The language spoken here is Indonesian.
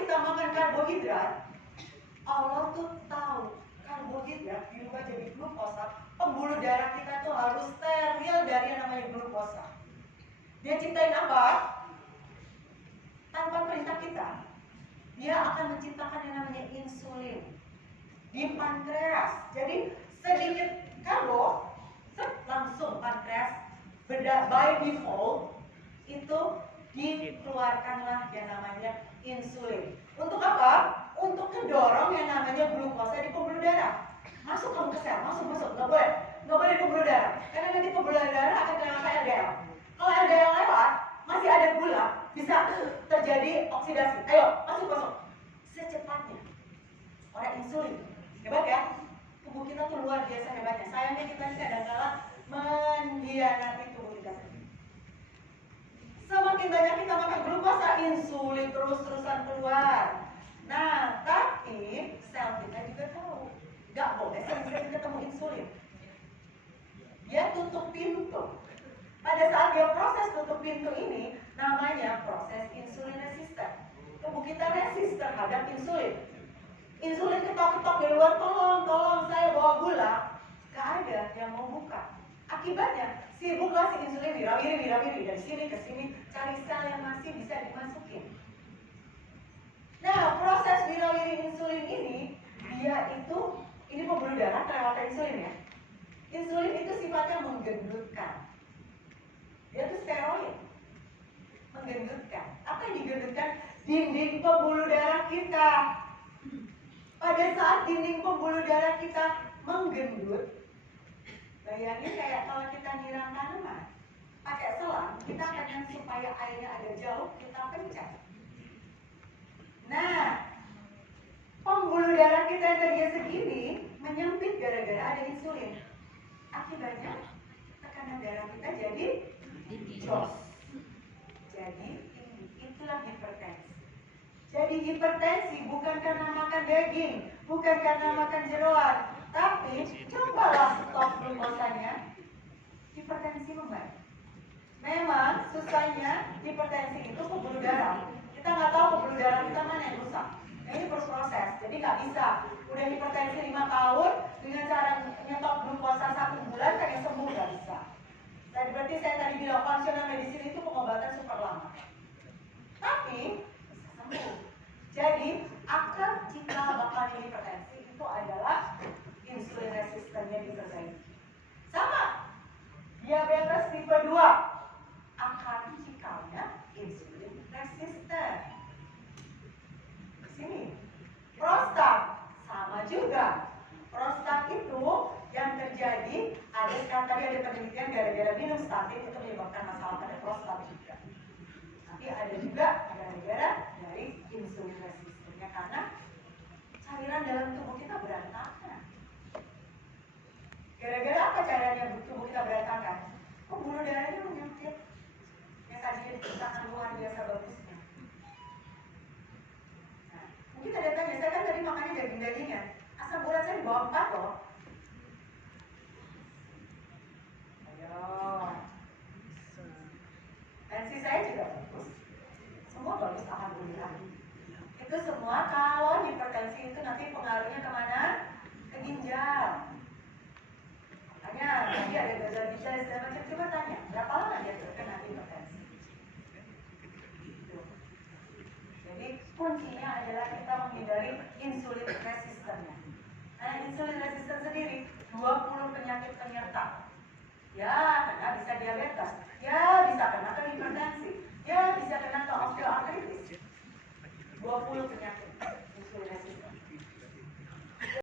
kita makan karbohidrat, Allah tuh tahu karbohidrat dirubah jadi glukosa. Pembuluh darah kita tuh harus steril dari yang namanya glukosa. Dia ciptain apa? Tanpa perintah kita, dia akan menciptakan yang namanya insulin di pankreas. Jadi sedikit karbo, langsung pankreas by default itu dikeluarkanlah yang namanya insulin. Untuk apa? Untuk mendorong yang namanya glukosa di pembuluh darah. Masuk kamu ke sel, masuk, nggak boleh di pembuluh darah. Karena nanti pembuluh darah akan kelewatan LDL. Kalau LDL lewat, masih ada gula, bisa terjadi oksidasi. Ayo, masuk. Secepatnya. Orang insulin, hebat ya? Tubuh kita tuh luar biasa hebatnya. Sayangnya kita kadang-kala mengkhianati tubuh kita sendiri. Semakin banyak kita makan glukosa, insulin terus-terusan keluar. Nah, tapi sel kita juga tahu, nggak boleh sering-sering ketemu insulin. Dia tutup pintu. Pada saat dia proses tutup pintu ini, namanya proses insulin resisten. Tubuh kita resist terhadap insulin. Insulin ketok-ketok di luar, tolong saya bawa gula. Gak ada yang mau buka. Akibatnya, sibuklah si insulin wirawiri dari sini ke sini, cari sel yang masih bisa dimasukin. Nah, proses wirawiri insulin ini, ini pembuluh darah kelewatan insulin ya. Insulin itu sifatnya menggendutkan. Dia tuh steroid. Menggendutkan. Apa yang digendutkan? Dinding pembuluh darah kita. Pada saat dinding pembuluh darah kita menggendut, bayangin kayak kalau kita nyiram tanaman, pakai selang, kita akan supaya airnya agak jauh, kita pencet. Nah, pembuluh darah kita yang tadinya segini menyempit gara-gara ada insulin. Akibatnya tekanan darah kita jadi jos. Jadi itulah hipertensi. Jadi hipertensi bukan karena makan daging, bukan karena makan jeroan, tapi cobalah stop glukosanya, hipertensi membaik. Memang susahnya hipertensi itu pembuluh darah. Kita nggak tahu pembuluh darah kita mana yang rusak. Nah, ini berproses, jadi nggak bisa. Udah hipertensi 5 tahun dengan cara nyetok glukosa 1 bulan pengen sembuh, nggak bisa. Dan berarti saya tadi bilang functional medicine itu pengobatan super lama. Tapi bisa sembuh. Jadi akar cikal bakal hipertensi itu adalah insulin resistennya diperbaiki. Sama diabetes tipe 2, akar cikalnya insulin resisten. Sini prostat sama juga. Prostat itu yang terjadi tadi ada penelitian gara-gara minum statin itu menyebabkan masalah pada prostat juga. Tapi ada juga gara-gara dari insulin resistennya karena cairan dalam tubuh kita berantakan. Gara-gara apa caranya tubuh kita berantakan? Pembuluh darahnya menyempit. Yang tadinya diciptakan luar biasa bagusnya. Nah, mungkin ada tanya, saya kan tadi makannya daging-dagingan. Asam urat saya di bawah 4 loh. Ayo. Tensi saya juga bagus. Semua bagus, alhamdulillah. Itu semua kalau hipertensi itu nanti pengaruhnya kemana? Ke ginjal. Makanya nanti ada gagal ginjal dan segala macam. Coba tanya, berapa lama dia terkena hipertensi? Gitu. Jadi kuncinya adalah kita menghindari insulin resistennya. Nah, insulin resisten sendiri 20 penyakit penyerta.